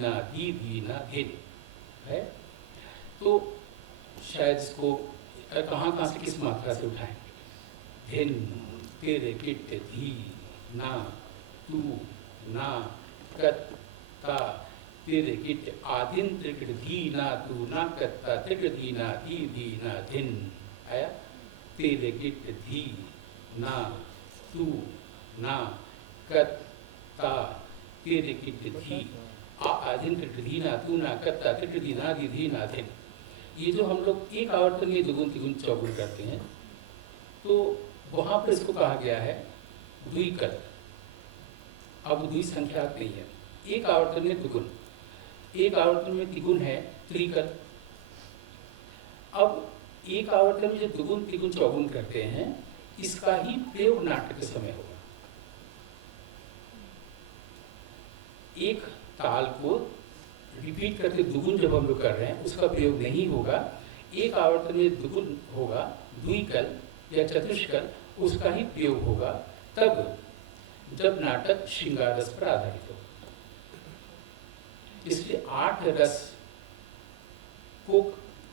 ना धी धी ना धिन है। तो शायद इसको कहाँ कहाँ से किस मात्रा से उठाएं। धिन तेरे किट धी ना तू ना कत ता तेरे किट आदिन त्रिकट धी ना तू ना कत्ता त्रिकट धी ना धी ना धिन आया। तेरे किट धी ना तू ना कत्ता तेरे किट धी आदिन त्रिकट धी ना तू ना कत्ता त्रिकट धी ना धिन। ये जो हम लोग एक आवर्तन में दुगुन तिगुन चौगुन करते हैं, तो वहाँ पर इसको कहा गया है द्विकल। अब द्वि संख्याक नहीं है, एक आवर्तन में दुगुन, एक आवर्तन में तिगुन है त्रिकल। अब एक आवर्तन में जो दुगुन तिगुन चौगुन करते हैं, इसका ही प्रयोग नाटक के समय होगा। एक ताल को रिपीट करके दुगुन जब हम लोग कर रहे हैं, उसका प्रयोग नहीं होगा। एक आवर्तन में दुगुन होगा, द्विकल या चतुष्कल, उसका ही प्रयोग होगा तब जब नाटक श्रृंगार रस पर आधारित हो। इसलिए 8 रस को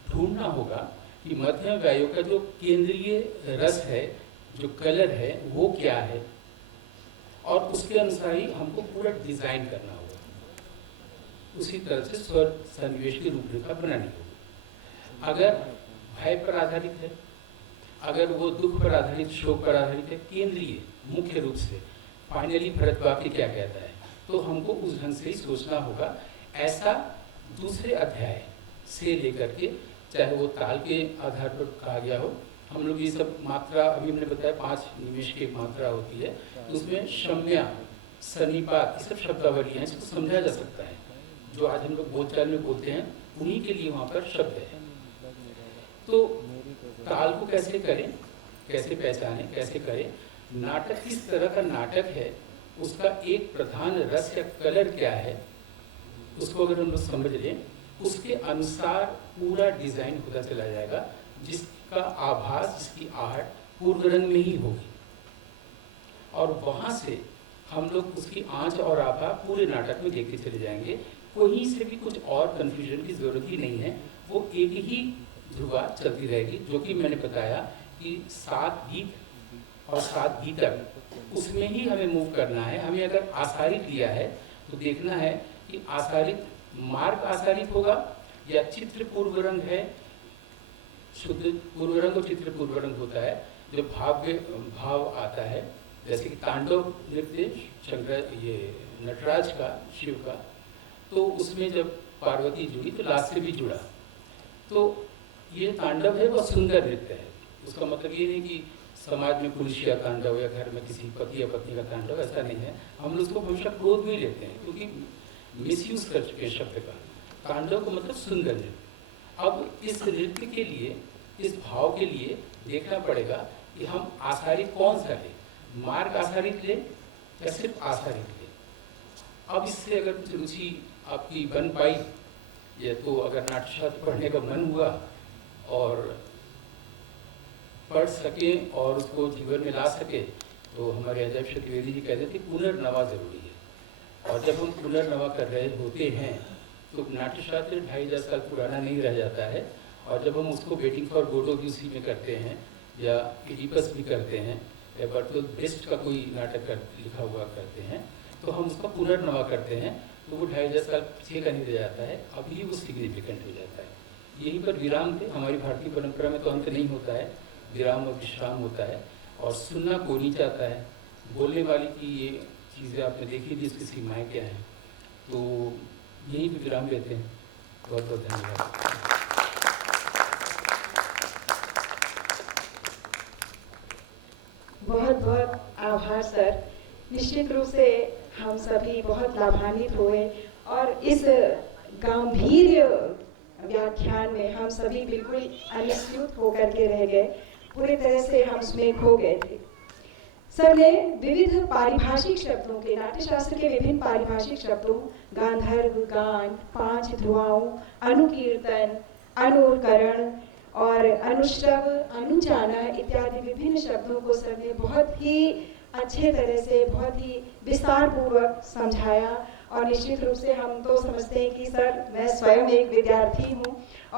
ढूंढना होगा कि मध्यम वायु का जो केंद्रीय रस है, जो कलर है, वो क्या है, और उसके अनुसार ही हमको पूरा डिजाइन करना होगा। उसी तरह से स्वर सन्निवेश की रूपरेखा बनानी होगी। अगर भय पर आधारित है, अगर वो दुख पर आधारित, शोक पर आधारित है, केंद्रीय मुख्य रूप से, फाइनली भरतवाक्य क्या कहता है, तो हमको उस ढंग से ही सोचना होगा। ऐसा दूसरे अध्याय से लेकर के, चाहे वो ताल के आधार पर कहा गया हो, हम लोग ये सब मात्रा अभी हमने बताया 5 निमेष की मात्रा होती है, तो उसमें शम्या, सन्निपात, ये सब शब्दावली हैं, इसको समझा जा सकता है। जो आज हम लोग बोलचाल में बोलते हैं, उन्हीं के लिए वहाँ पर शब्द है। तो ताल को कैसे करें, कैसे पहचानें, कैसे करें, नाटक किस तरह का नाटक है, उसका एक प्रधान रस या कलर क्या है, उसको अगर हम लोग समझ लें, उसके अनुसार पूरा डिजाइन होता चला जाएगा, जिसका आभास, जिसकी आहट पूर्व रंग में ही होगी। और वहाँ से हम लोग उसकी आंच और आभा पूरे नाटक में देखते चले जाएंगे। कहीं से भी कुछ और कंफ्यूजन की जरूरत ही नहीं है, वो एक ही ध्रुवा चलती रहेगी, जो कि मैंने बताया कि 7 गीत और 7 गीतक, उसमें ही हमें मूव करना है। हमें अगर आसारित लिया है तो देखना है कि आसारित मार्ग आसारित होगा या चित्र पूर्व रंग है। शुद्ध पूर्व रंग और चित्र पूर्व रंग होता है, जो भाव आता है। जैसे कि तांडव नृत्य शंकर, ये नटराज का, शिव का, तो उसमें जब पार्वती जुड़ी तो लास्ट से भी जुड़ा। तो ये तांडव है, वो सुंदर नृत्य है। उसका मतलब ये नहीं कि समाज में पुरुषिया तांडव या घर में किसी पति या पत्नी का तांडव, ऐसा नहीं है। हम लोग उसको हमेशा क्रोध में लेते हैं, क्योंकि मिसयूज कर चुके हैं शब्द का। तांडव का मतलब सुंदर नृत्य। अब इस नृत्य के लिए, इस भाव के लिए देखना पड़ेगा कि हम आसारित कौन सा लें, मार्ग आसारित लें या सिर्फ आसारित लें। अब इससे अगर कुछ रुचि आपकी बन पाई, या तो अगर नाट्यशास्त्र पढ़ने का मन हुआ और पढ़ सके और उसको जीवन में ला सके, तो हमारे अजय त्रिवेदी जी कहते थे पुनर्नवा जरूरी है। और जब हम पुनर्नवा कर रहे होते हैं तो नाट्यशास्त्र 2.5 साल पुराना नहीं रह जाता है। और जब हम उसको वेटिंग फॉर गोडो भी उसी में करते हैं, या इडिपस भी करते हैं, या बर्टोल्ड ब्रेस्ट का कोई नाटक लिखा हुआ करते हैं, तो हम उसका पुनर्नवा करते हैं, तो वो 2.5 साल पीछे का नहीं रह जाता है, अभी वो सिग्निफिकेंट हो जाता है। यहीं पर विराम थे। हमारी भारतीय परंपरा में तो अंत नहीं होता है, विराम और विश्राम होता है। और सुनना कोई नहीं चाहता है, बोलने वाली की ये चीज़ें आपने देखी थी, इसकी सीमाएँ क्या हैं। तो यहीं पर विराम लेते हैं। बहुत बहुत धन्यवाद। बहुत बहुत आभार सर। निश्चित रूप से हम सभी बहुत लाभान्वित हुए, और इस गंभीर व्याख्यान में हम सभी बिल्कुल अनिश्चित होकर के रह गए, पूरी तरह से हम उसमें खो गए थे। सर ने विविध पारिभाषिक शब्दों के, नाट्यशास्त्र के विभिन्न पारिभाषिक शब्दों, गांधर्व, गान, 5 ध्रुवाओं, अनुकीर्तन, अनुकरण और अनुश्रव, अनुचाना इत्यादि विभिन्न शब्दों को सर ने बहुत ही अच्छे तरह से, बहुत ही विस्तार पूर्वक समझाया। और निश्चित रूप से हम तो समझते हैं कि सर मैं स्वयं एक विद्यार्थी हूँ